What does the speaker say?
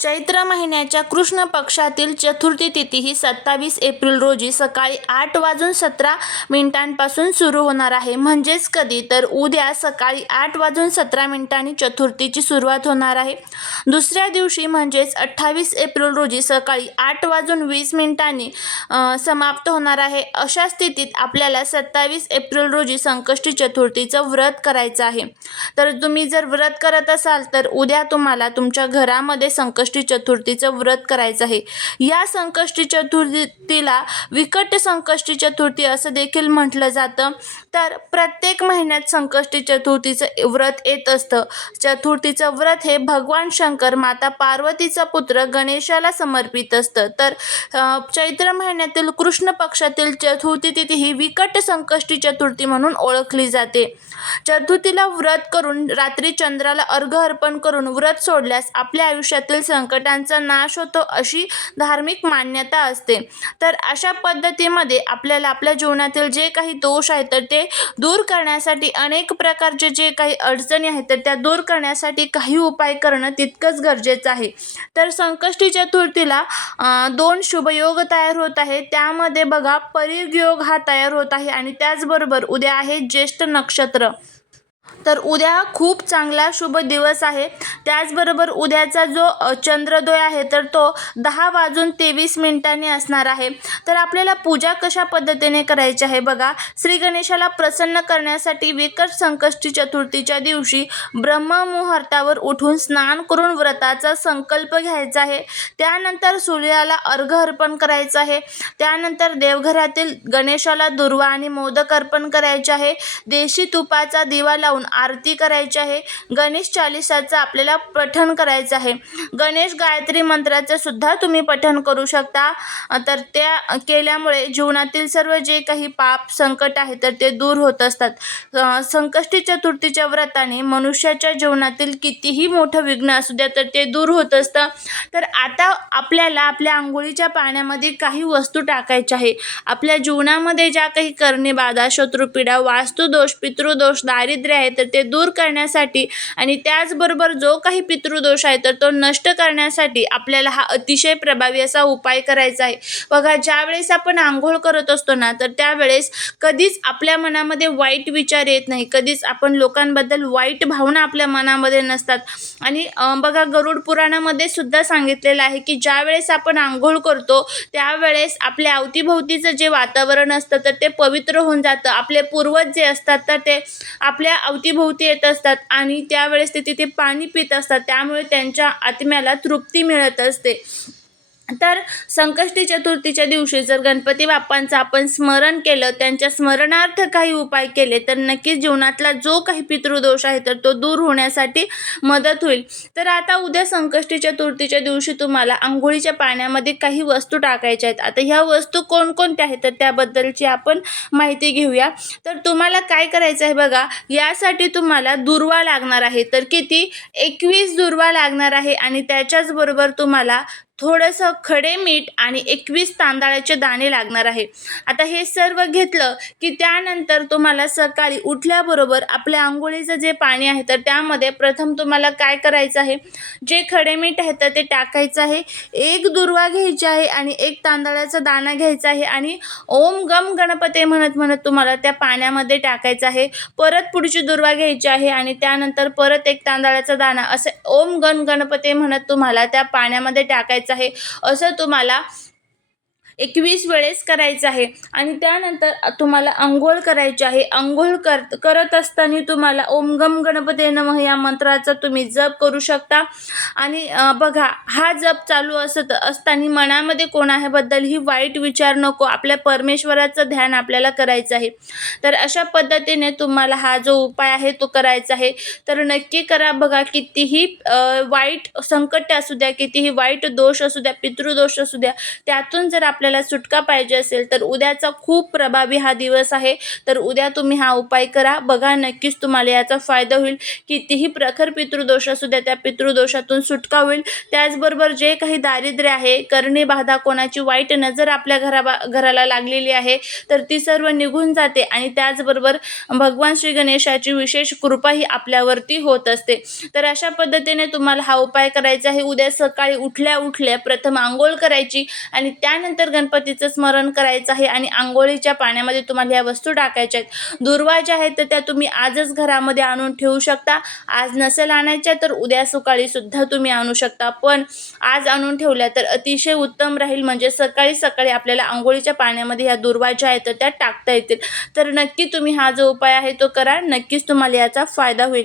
चैत्र महिन्याच्या कृष्ण पक्षातील चतुर्थी तिथी ही सत्तावीस एप्रिल रोजी सकाळी आठ वाजून सतरा मिनिटांपासून सुरू होणार आहे. म्हणजेच कधी? तर उद्या सकाळी आठ वाजून सतरा मिनिटांनी चतुर्थीची सुरुवात होणार आहे. दुसऱ्या दिवशी म्हणजेच अठ्ठावीस एप्रिल रोजी सकाळी आठ वाजून वीस मिनिटांनी समाप्त होणार आहे. अशा स्थितीत आपल्याला सत्तावीस एप्रिल रोजी संकष्टी चतुर्थीचं व्रत करायचं आहे. तर तुम्ही जर व्रत करत असाल तर उद्या तुम्हाला तुमच्या घरामध्ये संकष्टी चतुर्थीचं व्रत करायचं आहे. या संकष्टी चतुर्थीला विकट संकष्टी चतुर्थी असं देखील म्हटलं जातं. तर प्रत्येक महिन्यात संकष्टी चतुर्थीचं व्रत येत असतं. चतुर्थीचं व्रत हे भगवान शंकर माता पार्वतीचा पुत्र गणेशाला समर्पित असतं. तर चैत्र महिन्यातील कृष्ण पक्षातील चतुर्थी तिथी ही विकट संकष्टी चतुर्थी म्हणून ओळखली जाते. चतुर्थीला व्रत करून रात्री चंद्राला अर्घ अर्पण करून व्रत सोडल्यास आपल्या आयुष्यातील संकटांचा नाश होतो अशी धार्मिक मान्यता असते. तर अशा पद्धतीमध्ये आपल्याला आपल्या जीवनातील जे काही दोष आहेत तर ते दूर करण्यासाठी अनेक प्रकारचे जे काही अडचणी आहेत तर त्या दूर करण्यासाठी काही उपाय करणं तितकंच गरजेचं आहे. तर संकष्टी चतुर्थीला दोन शुभयोग तयार होत आहे त्यामध्ये बघा परिग योग हा तयार होत आहे आणि त्याचबरोबर उद्या आहे ज्येष्ठ नक्षत्र. तर उद्या खूप चांगला शुभ दिवस आहे. त्याचबरोबर उद्याचा जो चंद्रदोय चंद्रोदय आहे तर तो दहा वाजून तेवीस मिनिटांनी असणार आहे. तर आपल्याला पूजा कशा पद्धतीने करायची आहे बघा. श्री गणेशाला प्रसन्न करण्यासाठी विकट संकष्टी चतुर्थीच्या दिवशी ब्रह्ममुहूर्तावर उठून स्नान करून व्रताचा संकल्प घ्यायचा आहे. त्यानंतर सूर्याला अर्घ अर्पण करायचं आहे. त्यानंतर देवघरातील गणेशाला दुर्वा आणि मोदक अर्पण करायचे आहे. देशी तुपाचा दिवा लावून आरती करायची आहे. गणेश चालिसाचं आपल्याला पठण करायचं आहे. गणेश गायत्री मंत्राचं सुद्धा तुम्ही पठण करू शकता. तर त्या केल्यामुळे जीवनातील सर्व जे काही पाप संकट आहे तर ते दूर होत असतात. संकष्टी चतुर्थीच्या व्रताने मनुष्याच्या जीवनातील कितीही मोठं विघ्न असू द्या तर ते दूर होत असतं. तर आता आपल्याला आपल्या आंघोळीच्या पाण्यामध्ये काही वस्तू टाकायच्या आहे. आपल्या जीवनामध्ये ज्या काही करणे बाधा शत्रुपीडा वास्तुदोष पितृदोष दारिद्र्य आहे तर ते दूर करण्यासाठी आणि त्याचबरोबर जो काही पितृदोष आहे तर तो नष्ट करण्यासाठी आपल्याला हा अतिशय प्रभावी असा उपाय करायचा आहे. बघा ज्यावेळेस आपण आंघोळ करत असतो ना तर त्यावेळेस कधीच आपल्या मनामध्ये वाईट विचार येत नाही. कधीच आपण लोकांबद्दल वाईट भावना आपल्या मनामध्ये नसतात. आणि बघा गरुड पुराणामध्ये सुद्धा सांगितलेलं आहे की ज्यावेळेस आपण आंघोळ करतो त्यावेळेस आपल्या अवतीभोवतीचं जे वातावरण असतं तर ते पवित्र होऊन जातं. आपले पूर्वज जे असतात तर ते आपल्या अवती अवतीभोवती येत असतात आणि त्यावेळेस ते तिथे पाणी पित असतात. त्यामुळे त्यांच्या आत्म्याला तृप्ती मिळत असते. तर संकष्टी चतुर्थीच्या दिवशी जर गणपती बाप्पांचं आपण स्मरण केलं त्यांच्या स्मरणार्थ काही उपाय केले तर नक्कीच जीवनातला जो काही पितृदोष आहे तर तो दूर होण्यासाठी मदत होईल. तर आता उद्या संकष्टी चतुर्थीच्या दिवशी तुम्हाला आंघोळीच्या पाण्यामध्ये काही वस्तू टाकायच्या आहेत. आता ह्या वस्तू कोणकोणत्या आहेत तर त्याबद्दलची आपण माहिती घेऊया. तर तुम्हाला काय करायचं आहे बघा यासाठी तुम्हाला दुर्वा लागणार आहे. तर किती? एकवीस दुर्वा लागणार आहे आणि त्याच्याचबरोबर तुम्हाला थोडंसं खडे मीठ आणि एकवीस तांदळाचे दाणे लागणार आहे. आता हे सर्व घेतलं की त्यानंतर तुम्हाला सकाळी उठल्याबरोबर आपल्या आंघोळीचं जे पाणी आहे तर त्यामध्ये प्रथम तुम्हाला काय करायचं आहे? जे खडे मीठ आहे तर ते टाकायचं आहे. एक दुर्वा घ्यायची आहे आणि एक तांदळाचा दाणा घ्यायचा आहे आणि ओम गम गणपते म्हणत म्हणत तुम्हाला त्या पाण्यामध्ये टाकायचं आहे. परत पुढची दुर्वा घ्यायची आहे आणि त्यानंतर परत एक तांदळाचा दाणा असे ओम गण गणपते म्हणत तुम्हाला त्या पाण्यामध्ये टाकायचं आहे. असं तुम्हाला एकवीस वेळेस करायचं आहे. आणि त्यानंतर तुम्हाला अंघोळ करायची आहे. अंघोळ कर करत असताना तुम्हाला ओम गम गणपती नम या मंत्राचा तुम्ही जप करू शकता. आणि बघा हा जप चालू असत असताना मनामध्ये कोणाबद्दल ही वाईट विचार नको. आपल्या परमेश्वराचं ध्यान आपल्याला करायचं आहे. तर अशा पद्धतीने तुम्हाला हा जो उपाय आहे तो करायचा आहे. तर नक्की करा बघा कितीही वाईट संकट असू द्या कितीही वाईट दोष असू द्या पितृदोष असू द्या त्यातून जर आपल्याला आपल्याला सुटका पाहिजे असेल तर उद्याचा खूप प्रभावी हा दिवस आहे. तर उद्या तुम्ही हा उपाय करा. बघा नक्कीच तुम्हाला याचा फायदा होईल. कितीही प्रखर पितृदोष असू द्या त्या पितृदोषातून सुटका होईल. त्याचबरोबर जे काही दारिद्र्य आहे करणी बाधा कोणाची वाईट नजर आपल्या घराबा घराला लागलेली आहे तर ती सर्व निघून जाते. आणि त्याचबरोबर भगवान श्री गणेशाची विशेष कृपा ही आपल्यावरती होत असते. तर अशा पद्धतीने तुम्हाला हा उपाय करायचा आहे. उद्या सकाळी उठल्या उठल्या प्रथम आंघोळ करायची आणि त्यानंतर गणपतीचं स्मरण करायचं आहे आणि आंघोळीच्या पाण्यामध्ये तुम्हाला ह्या वस्तू टाकायच्या आहेत. दुर्वा ज्या आहेत तर त्या तुम्ही आजच घरामध्ये आणून ठेवू शकता. आज नसेल आणायच्या तर उद्या सकाळी सुद्धा तुम्ही आणू शकता. पण आज आणून ठेवल्या तर अतिशय उत्तम राहील. म्हणजे सकाळी सकाळी आपल्याला आंघोळीच्या पाण्यामध्ये ह्या दुर्वा ज्या आहेत तर त्या टाकता येतील. तर नक्की तुम्ही हा जो उपाय आहे तो करा. नक्कीच तुम्हाला याचा फायदा होईल.